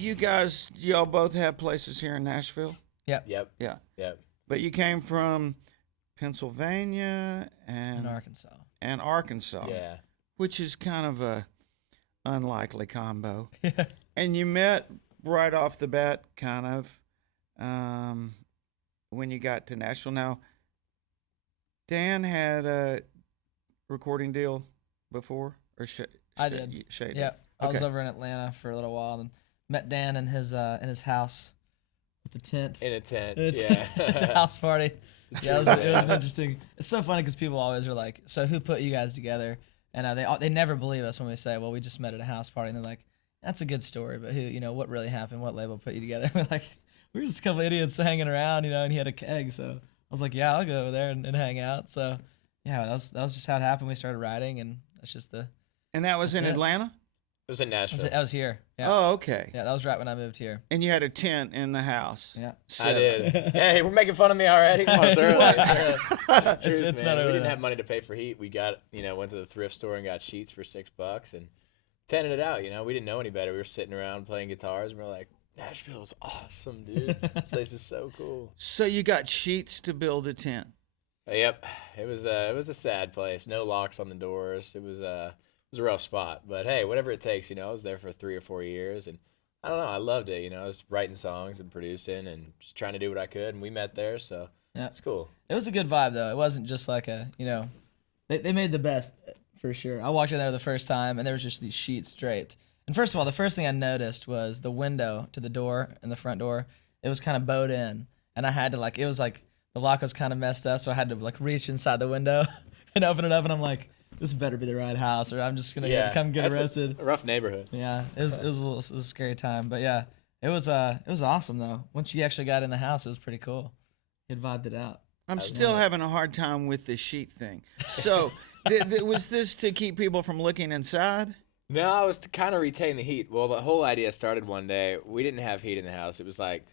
you guys, y'all both have places here in Nashville? Yep. Yeah. Yep. But you came from Pennsylvania In and Arkansas. Yeah. Which is kind of a unlikely combo. And you met right off the bat, kind of, when you got to Nashville. Now, Dan had a recording deal before, or I did. Shay did? Yeah, I was Okay. over in Atlanta for a little while and met Dan in his house with the tent. In a tent. It's Yeah. house party. Yeah, it was an interesting. It's so funny because people always are like, "So who put you guys together?" And they never believe us when we say, "Well, we just met at a house party," and they're like, "That's a good story, but who, what really happened? What label put you together?" We're like, "We're just a couple idiots hanging around, and he had a keg, so I was like, yeah, I'll go over there and hang out." So yeah, that was just how it happened. We started writing, and that's just the. And that was in Atlanta? It was in Nashville. I was here. Yeah. Oh, okay. Yeah, that was right when I moved here. And you had a tent in the house. Yeah. I did. Hey, we're making fun of me already. Come on, it's early. It's not We early. didn't have money to pay for heat. We got, went to the thrift store and got sheets for $6 and tented it out. We didn't know any better. We were sitting around playing guitars, and we were like, Nashville's awesome, dude. This place is so cool. So you got sheets to build a tent. Yep, it was a sad place. No locks on the doors. It was a rough spot, but hey, whatever it takes. I was there for 3 or 4 years, and I don't know, I loved it. I was writing songs and producing and just trying to do what I could, and we met there, so Yeah. it's cool. It was a good vibe though. It wasn't just like they made the best for sure. I walked in there the first time and there was just these sheets draped. And first of all, the first thing I noticed was the window to the door and the front door. It was kind of bowed in, and I had to it was like the lock was kind of messed up, so I had to reach inside the window and open it up, and I'm like, this better be the right house, or I'm just gonna come get arrested. A rough neighborhood. Yeah, it was a scary time, but yeah, it was awesome though. Once you actually got in the house, it was pretty cool. It vibed it out. I'm still having a hard time with the sheet thing. So, was this to keep people from looking inside? No, I was to kind of retain the heat. Well, the whole idea started one day. We didn't have heat in the house. It was like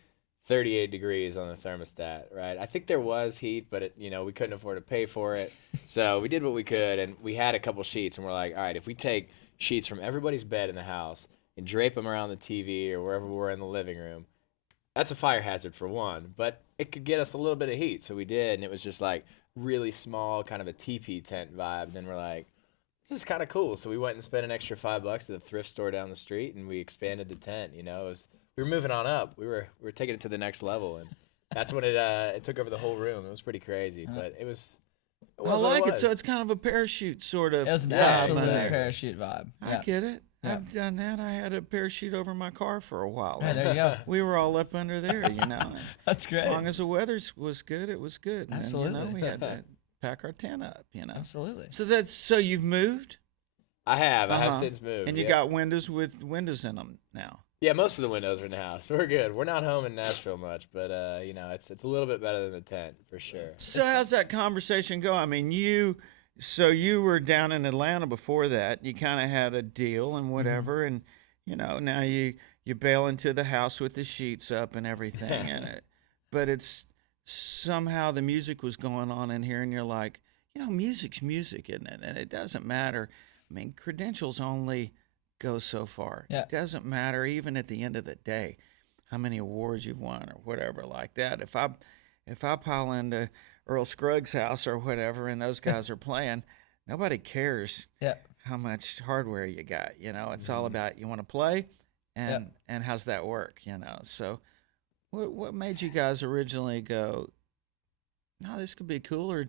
38 degrees on the thermostat, right? I think there was heat, but we couldn't afford to pay for it. So we did what we could, and we had a couple sheets, and we're like, all right, if we take sheets from everybody's bed in the house and drape them around the TV or wherever we're in the living room, that's a fire hazard for one, but it could get us a little bit of heat. So we did, and it was just like really small, kind of a teepee tent vibe. And then we're like, this is kind of cool. So we went and spent an extra $5 at the thrift store down the street, and we expanded the tent. We were moving on up. We were taking it to the next level, and that's when it took over the whole room. It was pretty crazy, but it was. I like it. So it's kind of a parachute sort of. It was an vibe absolute in there. parachute vibe. I Yeah. get it. Yeah. I've done that. I had a parachute over my car for a while. Hey, there you go. We were all up under there, and That's great. as long as the weather was good, it was good. And, Absolutely. we had to pack our tent up. Absolutely. So you've moved, I have Uh-huh. since moved. and you yeah. got windows with windows in them now. Yeah, most of the windows are in the house. We're good. We're not home in Nashville much, but it's a little bit better than the tent for sure. So how's that conversation go? I mean, you were down in Atlanta before that. You kind of had a deal and whatever, and now you bail into the house with the sheets up and everything in it. But it's somehow the music was going on in here, and you're like, music's music, isn't it? And it doesn't matter. I mean, credentials only go so far. Yeah. It doesn't matter, even at the end of the day, how many awards you've won or whatever like that. If I pile into Earl Scruggs' house or whatever, and those guys are playing, nobody cares Yeah. how much hardware you got. It's all about you want to play, and how's that work? So, what made you guys originally go, no, this could be cool, or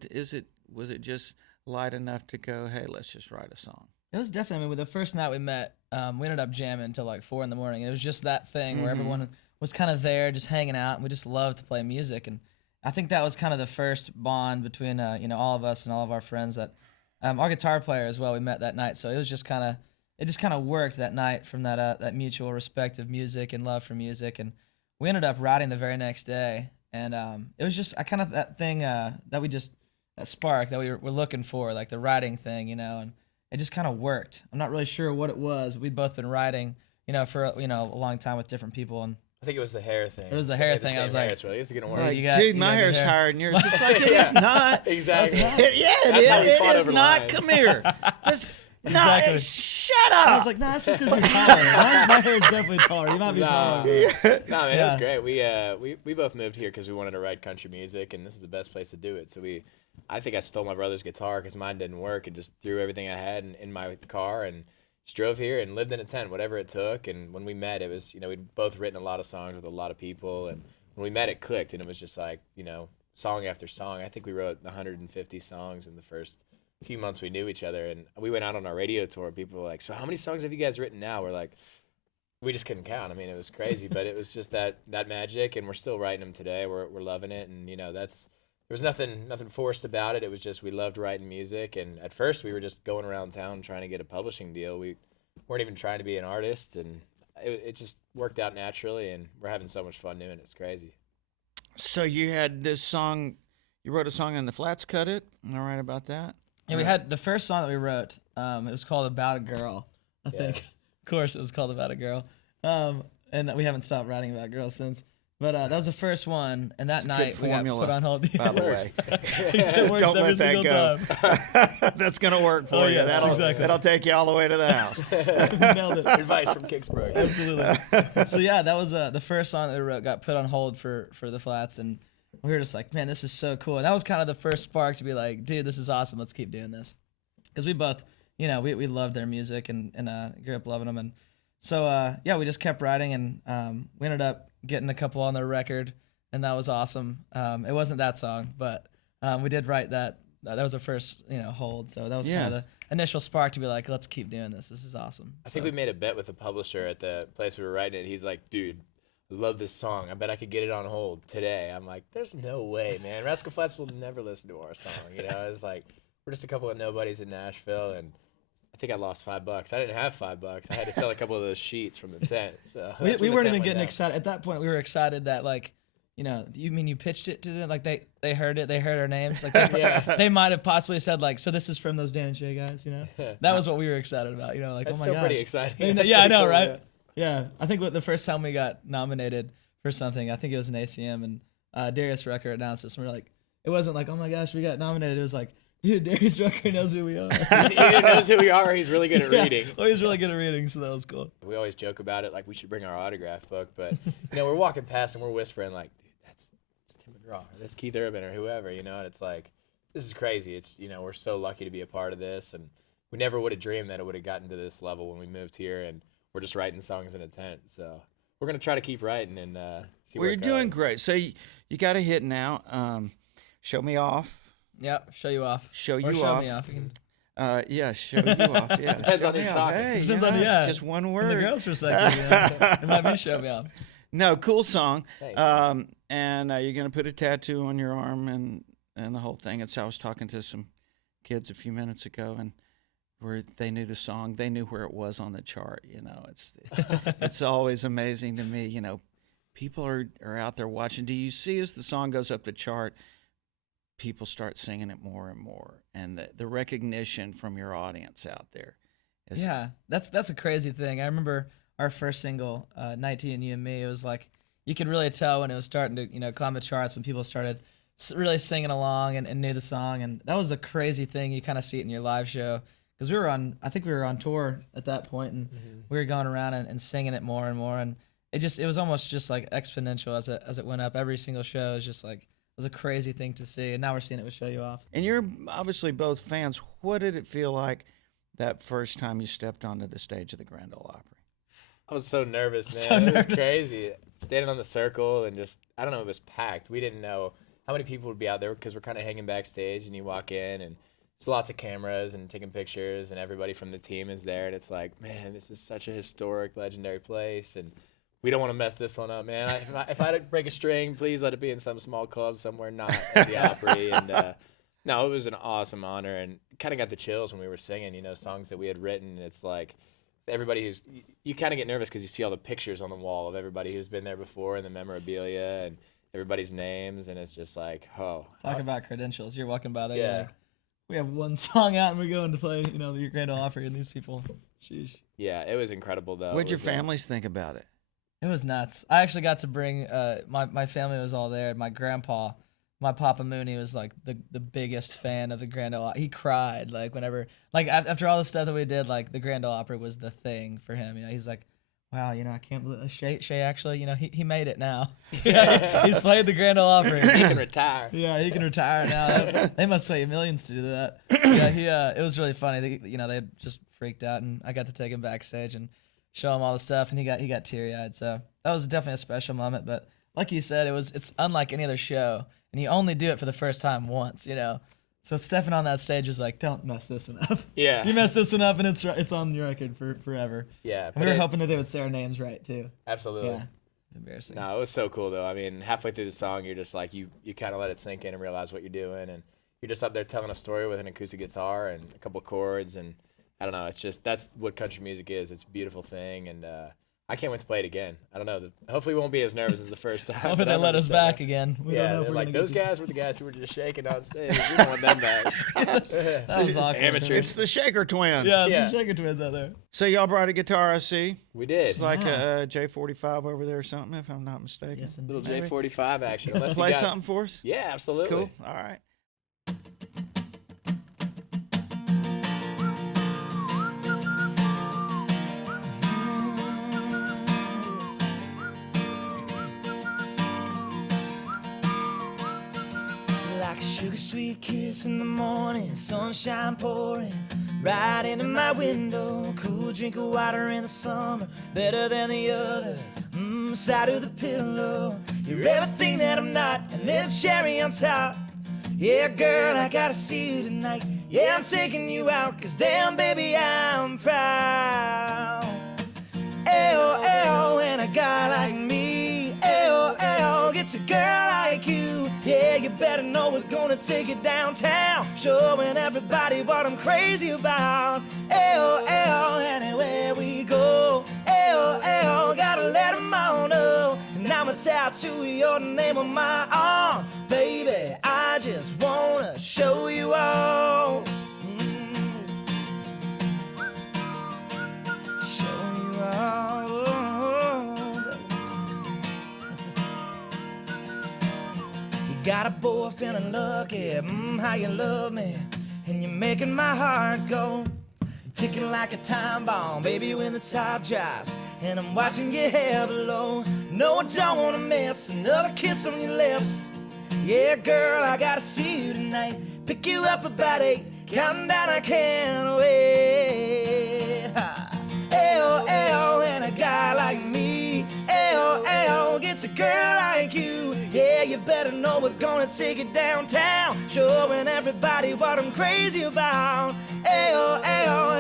was it just light enough to go, hey, let's just write a song? It was definitely. I mean, with the first night we met, we ended up jamming until like 4 a.m. It was just that thing where everyone was kind of there, just hanging out, and we just loved to play music. And I think that was kind of the first bond between all of us and all of our friends. That our guitar player as well, we met that night. So it was just kind of worked that night from that mutual respect of music and love for music. And we ended up writing the very next day, and it was just that thing that spark that we were looking for, like the writing thing, and it just kind of worked. I'm not really sure what it was, but we'd both been writing, for a long time with different people, and I think it was the hair thing. It was the hair It's thing. I was hair. like, It's really, it's gonna work. Like, you got- dude, you my got good hair's hair. higher than yours. It's like, it is not. Exactly. Yeah, That's how we it fought is over the not. line. Come here. Exactly. No, shut up. I was like, nah, it's just because you're taller. My hair is definitely taller. You might be taller. No, man, it was Yeah. great. We both moved here because we wanted to write country music, and this is the best place to do it. So I think I stole my brother's guitar because mine didn't work, and just threw everything I had in my car and just drove here and lived in a tent, whatever it took. And when we met, it was, we'd both written a lot of songs with a lot of people, and when we met, it clicked, and it was just like, song after song. I think we wrote 150 songs in the first few months we knew each other, and we went out on our radio tour. People were like, so how many songs have you guys written now? We're like, we just couldn't count. I mean, it was crazy, but it was just that magic, and we're still writing them today. We're loving it, and there was nothing forced about it. It was just we loved writing music, and at first we were just going around town trying to get a publishing deal. We weren't even trying to be an artist, and it just worked out naturally, and we're having so much fun doing it. It's crazy. So you had this song, you wrote a song and the Flats cut it. Am I right about that? Yeah, we had the first song that we wrote. It was called "About a Girl," I think. Of course, it was called "About a Girl," and we haven't stopped writing about girls since. But that was the first one, and that night we got put on hold. By the way, He said it works don't every let that single go. time. That's gonna work for you. yes, That'll exactly. that'll take you all the way to the house. Nailed it. Advice from Kix Pro. Absolutely. So yeah, that was the first song that we wrote. Got put on hold for the Flats, and we were just like, man, this is so cool. And that was kind of the first spark to be like, dude, this is awesome. Let's keep doing this. Because we both, we loved their music and grew up loving them. And so, we just kept writing, and we ended up getting a couple on their record, and that was awesome. It wasn't that song, but we did write that. That was our first, hold. So that was kind of the initial spark to be like, let's keep doing this. This is awesome. I think we made a bet with the publisher at the place we were writing it. He's like, dude, I love this song. I bet I could get it on hold today. I'm like, there's no way, man. Rascal Flatts will never listen to our song. It's like, we're just a couple of nobodies in Nashville, and I think I lost $5. I didn't have $5. I had to sell a couple of those sheets from the tent. So we weren't even getting excited at that point. We were excited that you pitched it to them, like they heard it, they heard our names, like they might have possibly said like, so this is from those Dan Shay guys, That was what we were excited about, like, That's oh my still gosh. pretty exciting. Yeah, I know, Cool, right? Yeah, I think the first time we got nominated for something, I think it was an ACM, and Darius Rucker announced this, and we were like, it wasn't like, oh my gosh, we got nominated. It was like, dude, Darius Rucker knows who we are. He either knows who we are, or he's really good at reading. Oh, he's really good at reading, so that was cool. We always joke about it, like we should bring our autograph book, but we're walking past and we're whispering like, dude, that's Tim McGraw, or that's Keith Urban, or whoever, and it's like, this is crazy. It's we're so lucky to be a part of this, and we never would have dreamed that it would have gotten to this level when we moved here, and we're just writing songs in a tent. So we're gonna try to keep writing and see where Well, you're it doing goes. great. So you got a hit now. Show me off. Yep, show you off. Show Or you show off. me off. You can- Yeah, show you off. Yeah, Depends show on who's me off. talking. Hey, Depends on it's yeah. just one And the word. girls for a second, it might be show me off. No, cool song. Thanks. And you're gonna put a tattoo on your arm and the whole thing. I was talking to some kids a few minutes ago, and where they knew the song, they knew where it was on the chart. It's always amazing to me. People are out there watching. Do you see as the song goes up the chart, people start singing it more and more, and the recognition from your audience out there. Yeah, that's a crazy thing. I remember our first single, 19 and You and Me. It was like you could really tell when it was starting to climb the charts, when people started really singing along and knew the song, and that was a crazy thing. You kind of see it in your live show because I think we were on tour at that point, and we were going around and singing it more and more, and it was almost just like exponential as it went up. Every single show is just like. It was a crazy thing to see, and now we're seeing it with Show You Off. And you're obviously both fans. What did it feel like that first time you stepped onto the stage of the Grand Ole Opry? I was so nervous, man. So It was nervous. crazy. Standing on the circle and just, I don't know, it was packed. We didn't know how many people would be out there because we're kind of hanging backstage, and you walk in and there's lots of cameras and taking pictures, and everybody from the team is there, and it's like, man, this is such a historic, legendary place, and we don't want to mess this one up, man. If I had to break a string, please let it be in some small club somewhere, not at the Opry. And no, it was an awesome honor, and kind of got the chills when we were singing, songs that we had written. And it's like everybody you kind of get nervous because you see all the pictures on the wall of everybody who's been there before, and the memorabilia and everybody's names, and it's just like, oh. Talk about credentials. You're walking by there, Yeah. you're like, we have one song out and we're going to play, your Grand Ole Opry, and these people, sheesh. Yeah, it was incredible, though. What'd It your was, families think about it? It was nuts. I actually got to bring my family was all there. My grandpa my Papa Mooney was like the biggest fan of the Grand Ole. He cried like whenever after all the stuff that we did, like the Grand Ole Opry was the thing for him. You know, he's like, wow, you know, I can't believe Shay actually, you know, he made it now. He's played the Grand Ole Opry. He can retire. Yeah, he can retire now. They must pay millions to do that. Yeah, it was really funny. They just freaked out, and I got to take him backstage and show him all the stuff, and he got teary-eyed. So that was definitely a special moment. But like you said, it's unlike any other show, and you only do it for the first time once, you know. So stepping on that stage was like, don't mess this one up. Yeah. You mess this one up, and it's on your record for forever. Yeah. And we were hoping that they would say our names right too. Absolutely. Yeah. Embarrassing. No, it was so cool though. I mean, halfway through the song, you're just like you kind of let it sink in and realize what you're doing, and you're just up there telling a story with an acoustic guitar and a couple chords, and I don't know. It's just that's what country music is. It's a beautiful thing, and I can't wait to play it again. I don't know. Hopefully, we won't be as nervous as the first time. Hopefully, they let us back again. We don't know if we're like gonna those get guys were the guys who were just shaking on stage. We don't want them back. that was awkward. Amateurs. It's the Shaker Twins. Yeah, it's Yeah. the Shaker Twins out there. So y'all brought a guitar, I see. We did. It's like a J45 over there or something, if I'm not mistaken. Yes, Little indeed. J45 action. Unless you Play got- something for us? Yeah, absolutely. Cool. All right. Like a sugar sweet kiss in the morning, sunshine pouring right into my window. Cool drink of water in the summer, better than the other. Side of the pillow, you're everything that I'm not, a little cherry on top. Yeah, girl, I gotta see you tonight. Yeah, I'm taking you out, 'cause damn, baby, I'm proud. L, and a guy like me. L, gets a girl like you. Yeah, you better know we're gonna take it downtown, showing everybody what I'm crazy about. L, anywhere we go. L, gotta let them all know. And I'ma tattoo your name on my arm. Baby, I just wanna show you all. Show you all. You got a boy feeling lucky, how you love me, and you're making my heart go ticking like a time bomb, baby, when the top drops, and I'm watching your hair below. No, I don't wanna miss another kiss on your lips. Yeah, girl, I gotta see you tonight. Pick you up about 8, counting down, I can't wait. L, and a guy like me. L, gets a girl like you. Yeah, you better know we're gonna take it downtown, showing everybody what I'm crazy about. L,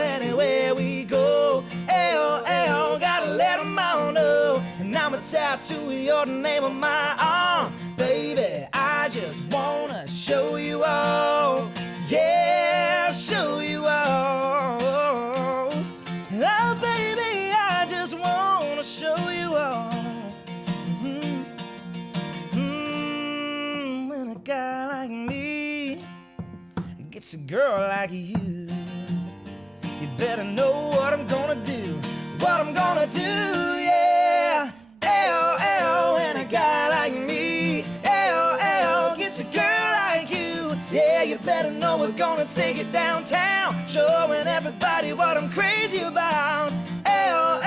anywhere we go. L, gotta let them all know. And I'ma tattoo your name on my arm. Baby, I just wanna show you all. Yeah, show you all. Oh, baby, I just wanna show you all. When a guy like me gets a girl like you, you better know what I'm gonna do. What I'm gonna do, yeah. L, and a guy like me. L, gets a girl like you. Yeah, you better know we're gonna take it downtown, showing everybody what I'm crazy about. L,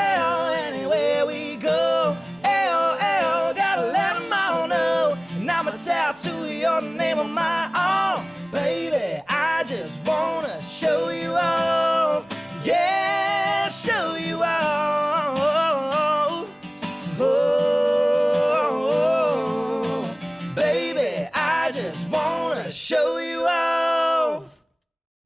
anywhere we go. L, gotta let them all know. And I'ma tattoo your name on my arm. Baby, I just wanna show you all. Yeah, show you all. Oh, baby, I just wanna show you all.